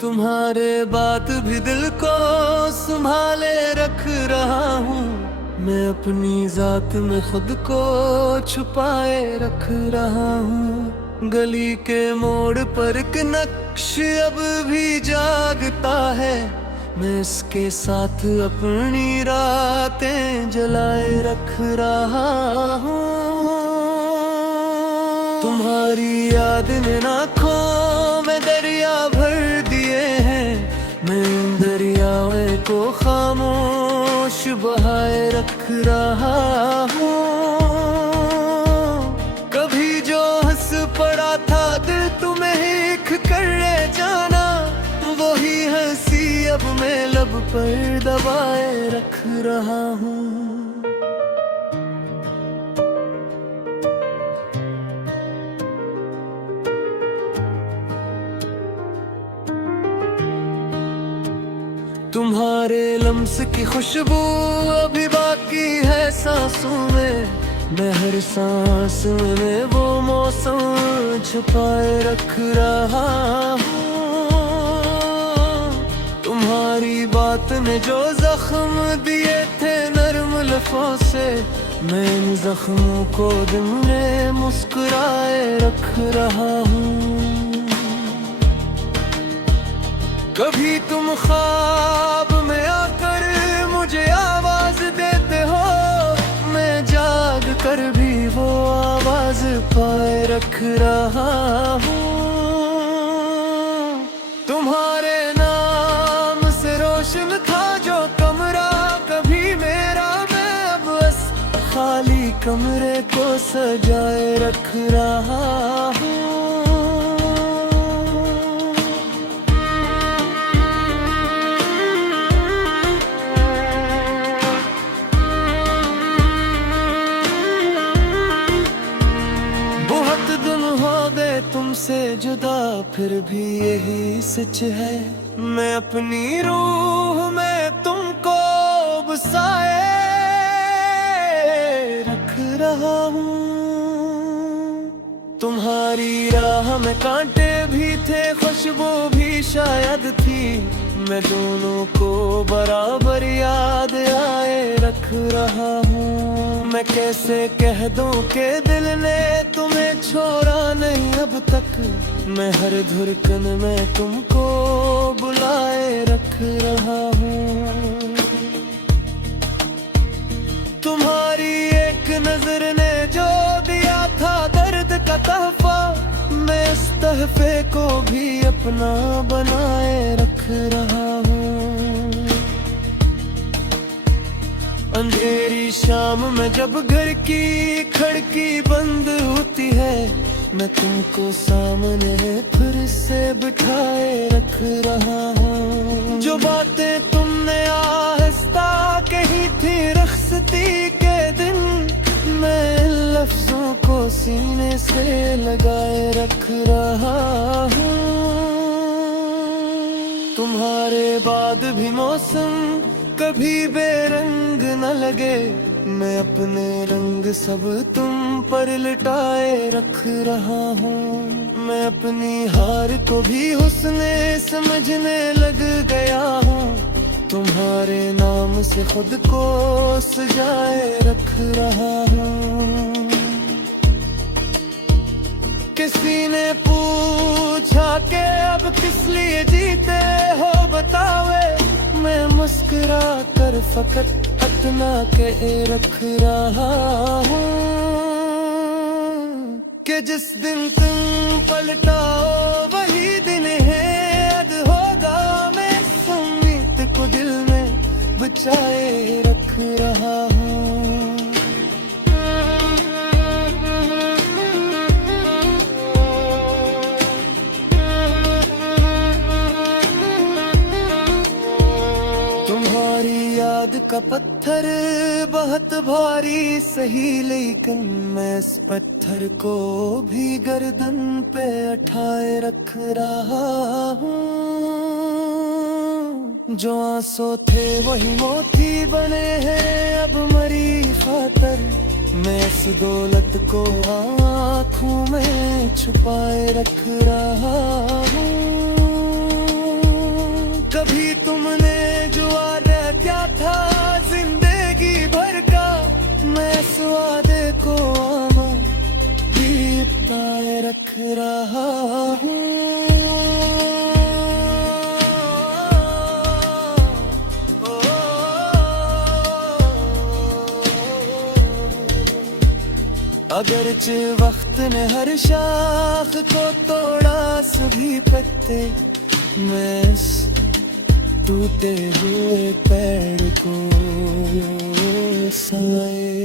तुम्हारे बात भी दिल को संभाले रख रहा हूँ। मैं अपनी जात में खुद को छुपाए रख रहा हूँ। गली के मोड़ पर एक नक्श अब भी जागता है। मैं इसके साथ अपनी रातें जलाए रख रहा हूँ। तुम्हारी याद ने आँखों में दरिया भर दिए हैं। मैं उन दरियाओं को खामोश बहाए रख रहा हूँ। कभी जो हंस पड़ा था दिल तुम्हें हिक कर ले जाना, वही हंसी अब मैं लब पर दबाए रख रहा हूँ। तुम्हारे लम्स की खुशबू अभी बाकी है सांसों में। मैं हर सांस में वो मौसम छुपाए रख रहा हूँ। तुम्हारी बात ने जो जख्म दिए थे नर्म लफ्ज़ों से, मैं इन जख्मों को दिल में मुस्कुराए रख रहा हूँ। कभी तुम ख्वाब में आकर मुझे आवाज देते हो, मैं जाग कर भी वो आवाज पाए रख रहा हूँ। तुम्हारे नाम से रोशन था जो कमरा कभी मेरा, मैं अब बस खाली कमरे को सजाए रख रहा हूँ। तुमसे जुदा फिर भी यही सच है। मैं अपनी रूह में तुमको बसाए रख रहा हूँ। तुम्हारी राह में कांटे भी थे, खुशबू भी शायद थी। मैं दोनों को बराबर याद आए रख रहा हूँ। मैं कैसे कह दूं कि दिल ने तुम्हें छोड़ा नहीं अब तक। मैं हर धड़कन में तुमको बुलाए रख रहा हूँ। तुम्हारी एक नजर ने जो दिया था दर्द का तहफा, मैं इस तहफे को भी अपना बनाए रख रहा हूँ। अंधेरी शाम में जब घर की खिड़की बंद होती है, मैं तुमको सामने फिर से बिठाए रख रहा हूँ। जो बातें तुमने आहिस्ता कही थी रुखसती के दिन, मैं लफ्जों को सीने से लगाए रख रहा हूँ। तुम्हारे बाद भी मौसम कभी बेरंग न लगे, मैं अपने रंग सब तुम पर लुटाए रख रहा हूँ। मैं अपनी हार को भी हुस्ने समझने लग गया हूँ। तुम्हारे नाम से खुद को सजाए रख रहा हूँ। किसी ने पूछा कि अब किस लिए जीते हो बतावे, मैं मुस्कुरा कर फकत इतना के रख रहा हूँ कि जिस दिन तुम पलटाओ वही दिन है याद होगा। मैं उम्मीद को दिल में बचाए रख रहा हूँ। याद का पत्थर बहुत भारी सही, लेकिन मैं इस पत्थर को भी गर्दन पे उठाए रख रहा हूँ। जो आंसू थे वही मोती बने हैं अब मरी खातर। मैं इस दौलत को आँखों में छुपाए रख रहा हूँ। रख रहा हूँ। अगरचे वक्त ने हर शाख को तोड़ा, सभी पत्ते मैं इस टूटे हुए पेड़ को साए